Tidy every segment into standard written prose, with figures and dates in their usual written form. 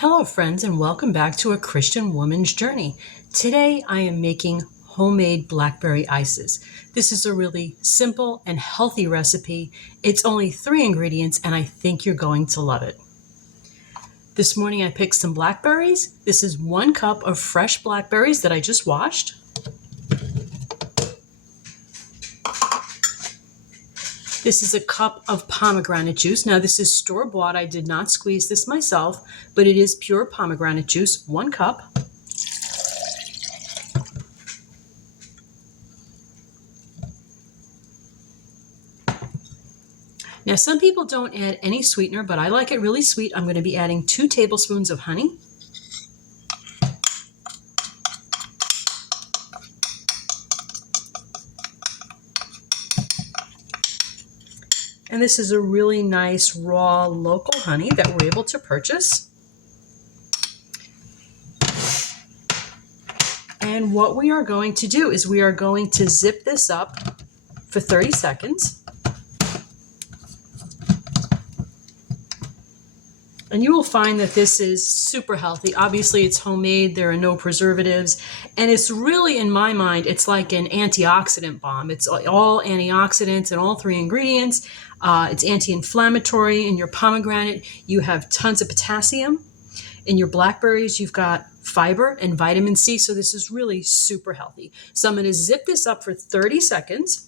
Hello friends and welcome back to A Christian Woman's Journey. Today I am making homemade blackberry ices. This is a really simple and healthy recipe. It's only 3 ingredients and I think you're going to love it. This morning I picked some blackberries. This is 1 cup of fresh blackberries that I just washed. This is a cup of pomegranate juice. Now this is store-bought. I did not squeeze this myself, but it is pure pomegranate juice, 1 cup. Now some people don't add any sweetener, but I like it really sweet. I'm going to be adding 2 tablespoons of honey. And this is a really nice raw local honey that we're able to purchase. And what we are going to do is we are going to zip this up for 30 seconds. And you will find that this is super healthy. Obviously, it's homemade. There are no preservatives. And it's really, in my mind, it's like an antioxidant bomb. It's all antioxidants and all 3 ingredients. It's anti-inflammatory. In your pomegranate, you have tons of potassium. In your blackberries, you've got fiber and vitamin C. So this is really super healthy. So I'm going to zip this up for 30 seconds.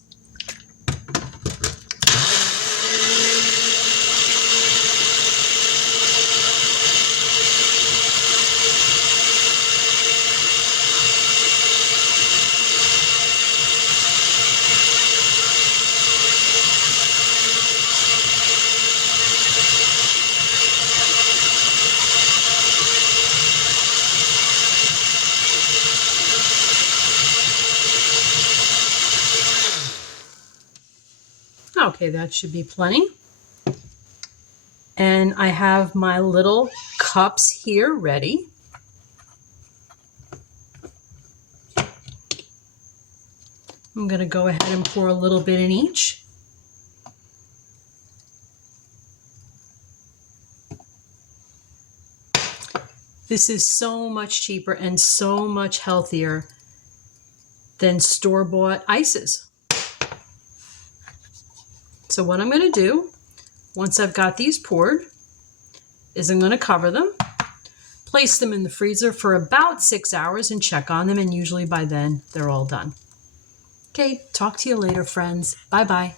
Okay, that should be plenty. And I have my little cups here ready. I'm going to go ahead and pour a little bit in each. This is so much cheaper and so much healthier than store-bought ices. So what I'm going to do, once I've got these poured, is I'm going to cover them, place them in the freezer for about 6 hours and check on them, and usually by then they're all done. Okay, talk to you later, friends. Bye-bye.